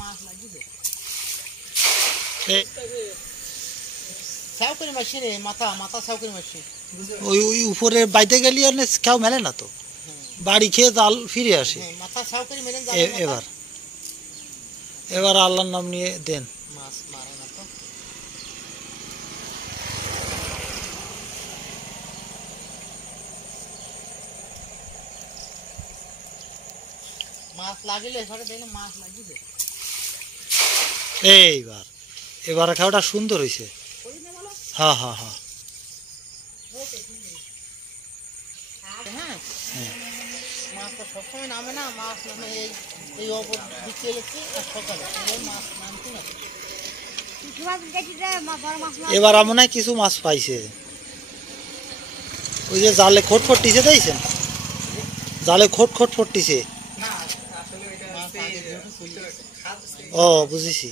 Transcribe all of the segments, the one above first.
মাছ লাগবে সাউ করে মাছি রে মাথা মাথা সাউ করে মাছি ওই ওই উপরে বাইতে গেলি আর কেউ মেলে না তো বাড়ি খেয়ে জাল ফিরে আসে মাথা সাউ করে মেলে এবার এবার আল্লাহর নাম নিয়ে দেন মাছ মারে না তো মাছ লাগিলে সরে দেন মাছ লাগবে এইবার এবার খাওয়াটা সুন্দর হয়েছে হ্যাঁ হ্যাঁ হ্যাঁ হ্যাঁ মাছ তো সবসময় নামে না মাছ নামে এই অপর দিকে এলেছে আর সকালে মাছ নামছে না এবার মনে হয় কিছু মাছ পাইছে ওই যে জালে খোট ফটটিছে দেখছেন জালে খোট খোট ফটটিছে ও বুঝেছি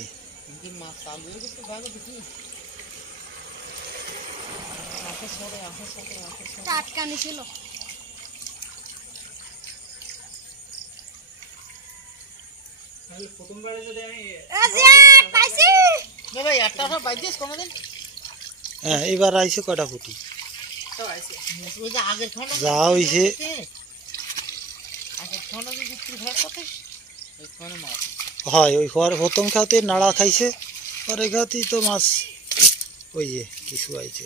টাটকানি ছিল প্রথমবারে যদি আমি পাইছি ভাই একটা বাইদিস কোনদিন হ্যাঁ এবার আইছে কটা ফুটি ওই যে আগের খন্ড যা হইছে আগের খন্ড যে বিক্রি হয় কত ওই কোনে মাছ হয় ওই প্রথম খাওয়াতে নাড়া খাইছে পরে খাওয়াতেই তো মাছ ওই যে কিছু আইছে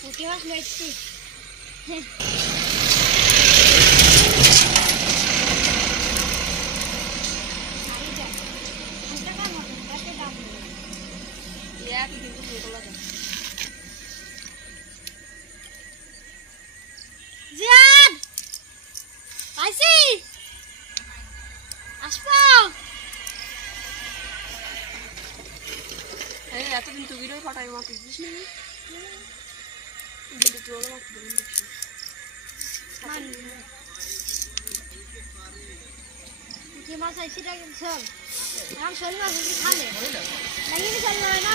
পুঁটি মাছ মেটছি জিয়াদ পাইছি আসবো এতদিন তুই ভিডিও পাঠাই মাত্র দিস না ভিডিও তুই ওরা মাত্র দিচ্ছি পুঁটি মাছ আইছি রে চল এখন শরীর মাছ খালে লাগিয়ে চল না